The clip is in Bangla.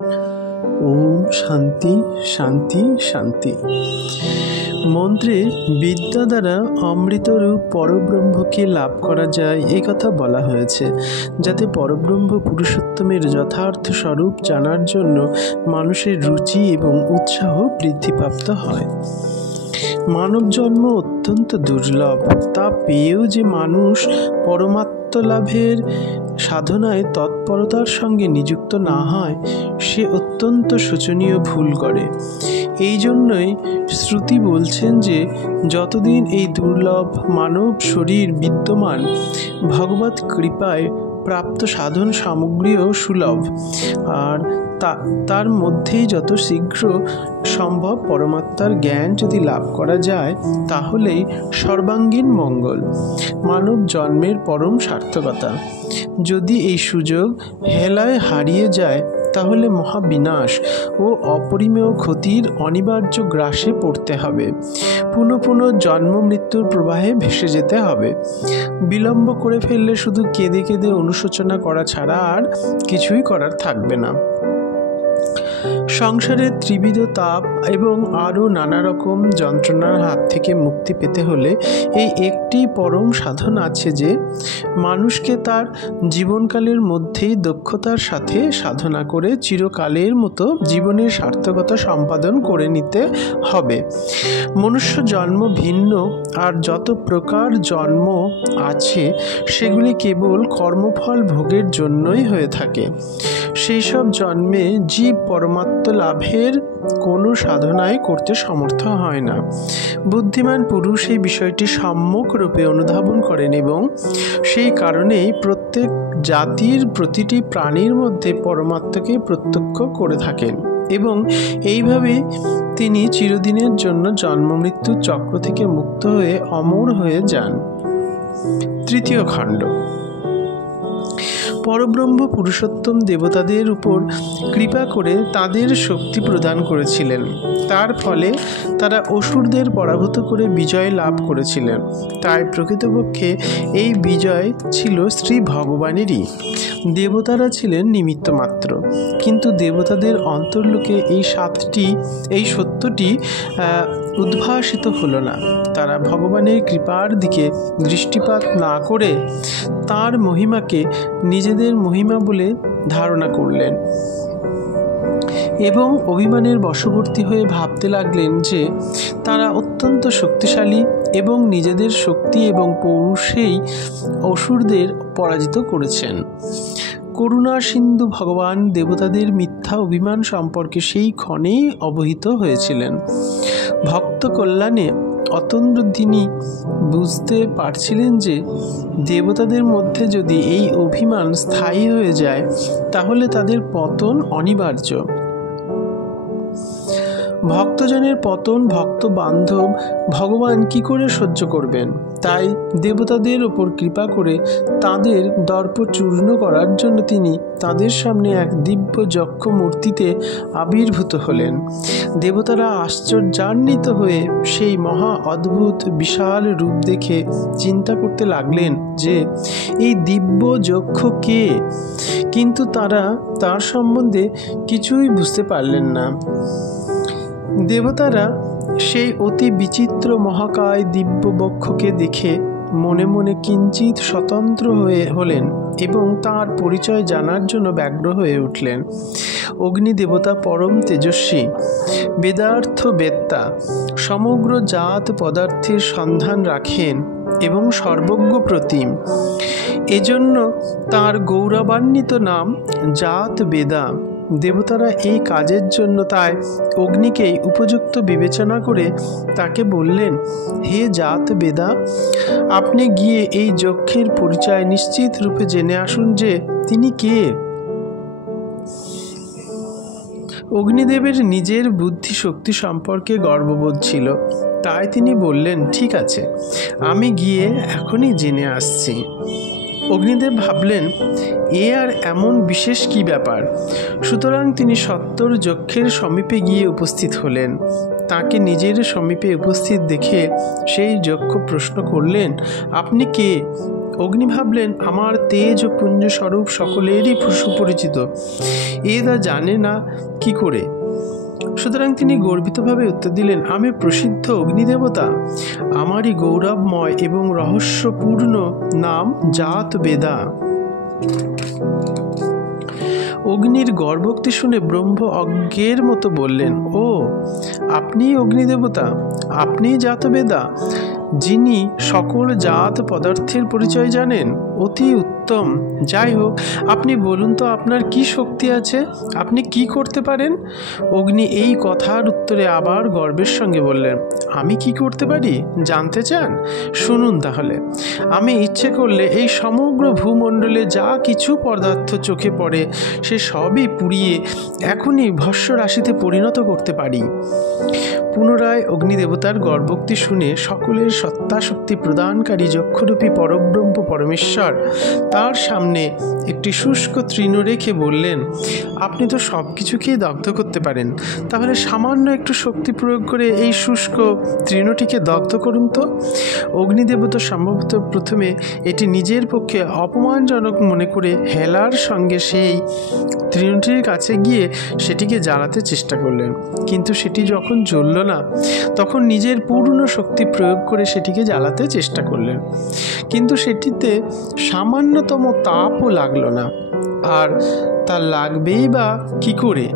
ওম শান্তি শান্তি শান্তি। মন্ত্রে বিদ্যা দ্বারা অমৃতরূপ পরব্রহ্মকে লাভ করা যায় এই কথা বলা হয়েছে, যাতে পরব্রহ্ম পুরুষোত্তমের যথার্থ স্বরূপ জানার জন্য মানুষের রুচি এবং উৎসাহ বৃদ্ধিপ্রাপ্ত হয়। মানব জন্ম অত্যন্ত দুর্লভ, তা পেয়েও যে মানুষ পরমাত্ম লাভের সাধনায় তৎপরতার সঙ্গে নিযুক্ত না হয়, সে অত্যন্ত শোচনীয় ভুল করে। এই জন্যই শ্রুতি বলছেন যে যতদিন এই দুর্লভ মানব শরীর বিদ্যমান, ভগবৎ কৃপায় প্রাপ্ত সাধন সামগ্রীও সুলভ, আর তার মধ্যেই যত শীঘ্র সম্ভব পরমাত্মার জ্ঞান যদি লাভ করা যায়, তাহলেই সর্বাঙ্গীন মঙ্গল, মানব জন্মের পরম সার্থকতা। যদি এই সুযোগ হেলায় হারিয়ে যায়, তাহলে মহাবিনাশ ও অপরিমেয় ক্ষতির অনিবার্য গ্রাসে পড়তে হবে। পুনঃ পুনঃ জন্ম মৃত্যুর প্রবাহে ভেসে যেতে হবে। বিলম্ব করে ফেললে শুধু কেঁদে কেঁদে অনুশোচনা করা ছাড়া আর কিছুই করার থাকবে না। সংসারের ত্রিবিধ তাপ এবং আরও নানা রকম যন্ত্রণার হাত থেকে মুক্তি পেতে হলে এই একটি পরম সাধন আছে যে মানুষকে তার জীবনকালের মধ্যেই দক্ষতার সাথে সাধনা করে চিরকালের মতো জীবনের সার্থকতা সম্পাদন করে নিতে হবে। মনুষ্য জন্ম ভিন্ন, আর যত প্রকার জন্ম আছে সেগুলি কেবল কর্মফল ভোগের জন্যই হয়ে থাকে। সেই সব জন্মে জীব পরমাত্ম লাভের কোনো সাধনাই করতে সমর্থ হয় না। বুদ্ধিমান পুরুষ এই বিষয়টি সম্যক রূপে অনুধাবন করেন এবং সেই কারণেই প্রত্যেক জাতির প্রতিটি প্রাণীর মধ্যে পরমাত্মাকে প্রত্যক্ষ করে থাকেন এবং এইভাবে তিনি চিরদিনের জন্য জন্ম মৃত্যুর চক্র থেকে মুক্ত হয়ে অমর হয়ে যান। তৃতীয় খণ্ড। পরব্রহ্ম পুরুষোত্তম দেবতাদের উপর কৃপা করে তাদের শক্তি প্রদান করেছিলেন। তার ফলে তারা অসুরদের পরাভূত করে বিজয় লাভ করেছিলেন। তাই প্রকৃতপক্ষে এই বিজয় ছিল শ্রী ভগবানেরই। দেবতারা ছিলেন নিমিত্ত মাত্র, কিন্তু দেবতাদের অন্তর্লোকে এই সত্যটি উদ্ভাসিত হলো না। তারা ভগবানের কৃপার দিকে দৃষ্টিপাত না করে তার মহিমাকে নিজেদের মহিমা বলে ধারণা করলেন এবং অভিমানের বশবর্তী হয়ে ভাবতে লাগলেন যে তারা অত্যন্ত শক্তিশালী এবং নিজেদের শক্তি এবং পৌরুষেই অসুরদের পরাজিত করেছেন। করুণা সিন্ধু ভগবান দেবতাদের মিথ্যা অভিমান সম্পর্কে সেই ক্ষণেই অবহিত হয়েছিলেন। ভক্ত কল্যাণে অতন্দ্র তিনি বুঝতে পারছিলেন যে দেবতাদের মধ্যে যদি এই অভিমান স্থায়ী হয়ে যায়, তাহলে তাদের পতন অনিবার্য। ভক্তজনের পতন ভক্ত বান্ধব ভগবান কি করে সহ্য করবেন? তাই দেবতাদের ওপর কৃপা করে তাদের দর্প চূর্ণ করার জন্য তিনি তাদের সামনে এক দিব্য যক্ষ মূর্তিতে আবির্ভূত হলেন। দেবতারা আশ্চর্যান্বিত হয়ে সেই মহা অদ্ভুত বিশাল রূপ দেখে চিন্তা করতে লাগলেন যে এই দিব্য যক্ষ কে, কিন্তু তারা তার সম্বন্ধে কিছুই বুঝতে পারলেন না। দেবতারা সেই অতি বিচিত্র মহাকায় দিব্য বক্ষকে দেখে মনে মনে কিঞ্চিত স্বতন্ত্র হলেন এবং তার পরিচয় জানার জন্য ব্যগ্র হয়ে উঠলেন। অগ্নিদেবতা পরম তেজস্বী, বেদার্থ বেত্তা, সমগ্র জাত পদার্থের সন্ধান রাখেন এবং সর্বজ্ঞ প্রতিম। এজন্য তার গৌরবান্বিত নাম জাত বেদা। দেবতারা এই কাজের জন্য তাই অগ্নিকেই উপযুক্ত বিবেচনা করে তাকে বললেন, হে জাত বেদা, আপনি গিয়ে এই যক্ষের পরিচয় নিশ্চিত রূপে জেনে আসুন যে তিনি কে। অগ্নিদেবের নিজের বুদ্ধি শক্তি সম্পর্কে গর্ববোধ ছিল, তাই তিনি বললেন, ঠিক আছে, আমি গিয়ে এখনই জেনে আসছি। অগ্নিদেব ভাবলেন, এ আর এমন বিশেষ কি ব্যাপার। সুতরাং তিনি সত্বর যক্ষের সমীপে গিয়ে উপস্থিত হলেন। তাকে নিজের সমীপে উপস্থিত দেখে সেই যক্ষ প্রশ্ন করলেন, আপনি কে? অগ্নি ভাবলেন, আমার তেজ ও পুঞ্জ স্বরূপ সকলেরই সুপরিচিত, এ তা জানে না কি করে। সুতরাং তিনি গর্বিতভাবে উত্তর দিলেন, আমি প্রসিদ্ধ অগ্নিদেবতা। আমারই গৌরবময় এবং রহস্যপূর্ণ নাম জাত বেদা। অগ্নির গর্ভোক্তি শুনে ব্রহ্ম অজ্ঞের মতো বললেন, ও আপনিই অগ্নিদেবতা, আপনিই জাতবেদা, যিনি সকল জাত পদার্থের পরিচয় জানেন। অতি উত্তম। যাই হোক, আপনি বলুন তো আপনার কি শক্তি আছে, আপনি কি করতে পারেন? অগ্নি এই কথার উত্তরে আবার গর্বের সঙ্গে বললেন, আমি কি করতে পারি জানতে চান? শুনুন তাহলে। আমি ইচ্ছে করলে এই সমগ্র ভূমণ্ডলে যা কিছু পদার্থ চোখে পড়ে সে সবই পুড়িয়ে এখনই ভস্ম রাশিতে পরিণত করতে পারি। পুনরায় অগ্নিদেবতার গর্ভোক্তি শুনে সকলের সত্তা শক্তি প্রদানকারী যক্ষরূপী পরব্রহ্ম পরমেশ্বর তার সামনে একটি শুষ্ক তৃণ রেখে বললেন, আপনি তো সব কিছুকেই দগ্ধ করতে পারেন, তাহলে সামান্য একটু শক্তি প্রয়োগ করে এই শুষ্ক তৃণটিকে দগ্ধ করুন তো। অগ্নিদেবতা সম্ভবত প্রথমে এটি নিজের পক্ষে অপমানজনক মনে করে হেলার সঙ্গে সেই তৃণটির কাছে গিয়ে সেটিকে জ্বালাতে চেষ্টা করলেন, কিন্তু সেটি যখন জ্বলল না তখন নিজের পূর্ণ শক্তি প্রয়োগ করে সেটিকে জ্বালাতে চেষ্টা করলেন, কিন্তু সেটিতে সামান্যতম তাপও লাগলো না। আর তা লাগবেই বা কি করে?